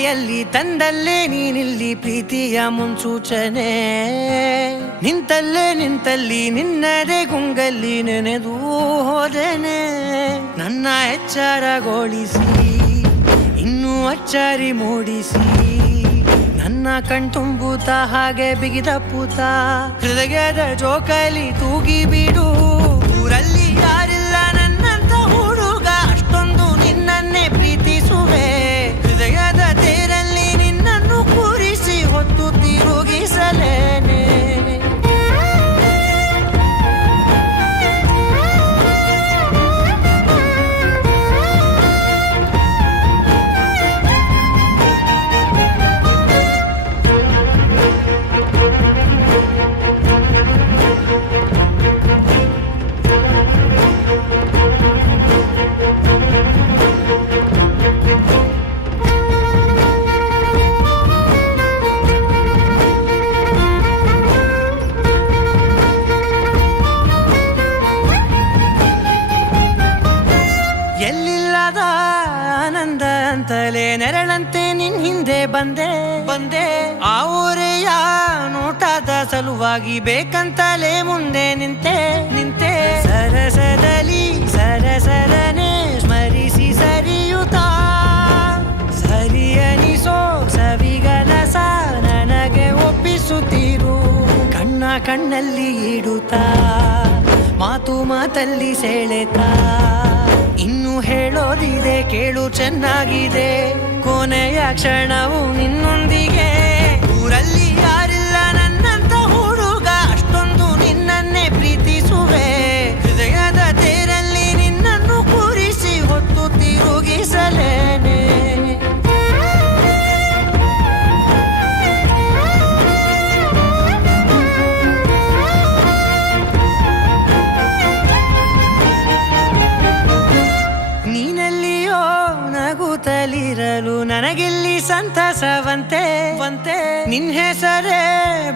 ಜೊತೆಯಲ್ಲಿ ತಂದಲ್ಲೇ ನೀನಿಲ್ಲಿ ಪ್ರೀತಿಯ ಮುನ್ಸೂಚನೆ ನಿಂತಲ್ಲಿ ನಿನ್ನದೇ ಗುಂಗಲ್ಲಿ ನೆನೆದು ಹೋದೆನೆ ನನ್ನ ಎಚ್ಚರಗೊಳಿಸಿ ಇನ್ನೂ ಅಚ್ಚರಿ ಮೂಡಿಸಿ ನನ್ನ ಕಣ್ತುಂಬುತ್ತ ಹಾಗೆ ಬಿಗಿದಪ್ಪುತ್ತ ಹೃದಯದ ಜೋಕಾಲಿ ತೂಗಿ ಬಿಡು ಊರಲ್ಲಿ ಯಾರಿಲ್ಲ ನನ್ನಂತ ಹುಡುಗ ಅಷ್ಟೊಂದು ನಿನ್ನನ್ನೇ ಪ್ರೀತಿಸುವೆ ಹೃದಯದ ತೇರಲ್ಲಿ ನಿನ್ನನ್ನು ಕೂರಿಸಿ ಹೊತ್ತು ತಿರುಗಿಸಲೇನೆ ಎಲ್ಲಿಲ್ಲದ ಆನಂದ ಅಂತಲೇ ನೆರಳಂತೆ ನಿನ್ ಹಿಂದೆ ಬಂದೆ ಆ ಊರೆಯ ನೋಟದ ಸಲುವಾಗಿ ಬೇಕಂತಲೇ ಮುಂದೆ ನಿಂತೆ ಸರಸರನೆ ಸ್ಮರಿಸಿ ಸರಿಯುತ್ತಾ ಸರಿಯನಿಸೋ ಸವಿಗನಸ ನನಗೆ ಒಪ್ಪಿಸುತ್ತೀರು ಕಣ್ಣಲ್ಲಿ ಇಡುತ್ತಾ ಮಾತಲ್ಲಿ ಸೆಳೆತಾ ಇನ್ನು ಹೇಳೋದಿದೆ ಕೇಳು ಚೆನ್ನಾಗಿದೆ ಕೊನೆಯ ಕ್ಷಣವು ನಿನ್ನೊಂದಿಗೆ ಊರಲ್ಲಿ ಯಾರಿಲ್ಲ ನನ್ನಂತ ಹುಡುಗ ಅಷ್ಟೊಂದು ನಿನ್ನನ್ನೇ ಪ್ರೀತಿಸುವೆ ಹೃದಯದ ತೇರಲ್ಲಿ ನಿನ್ನನ್ನು ಕೂರಿಸಿ ಹೊತ್ತು ತಿರುಗಿಸಲೇನೆ ನೀನೆಲ್ಲಿಯೋ ನಗುತ್ತಲಿರಲು ನನಗಿಲ್ಲಿ ಸಂತಸವಂತೆ ನಿನ್ ಹೆಸರೇ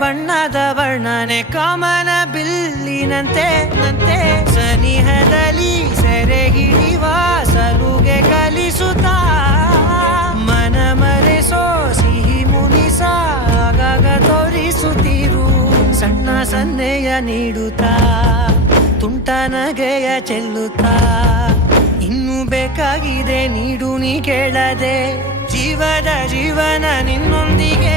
ಬಣ್ಣದ ವರ್ಣನೆ ಕಾಮನ ಬಿಲ್ಲಿನಂತೆ ಸನಿಹದಲ್ಲಿ ಸೆರೆ ಹಿಡಿಯುವ ಸಲುಗೆ ಕಲಿಸುತ್ತಾ ಮನ ಮರೆಸೋ ಸಿಹಿ ಮುನಿಸ ಆಗಾಗ ತೋರಿಸುತ್ತಿರು ಸಣ್ಣ ಸನ್ನೆಯ ನೀಡುತ್ತಾ ತುಂಟ ನಗೆಯ ಚೆಲ್ಲುತ್ತಾ ಇನ್ನು ಬೇಕಾಗಿದೆ ನೀಡು ನೀ ಕೇಳದೆ ಜೀವನ ನಿನ್ನೊಂದಿಗೆ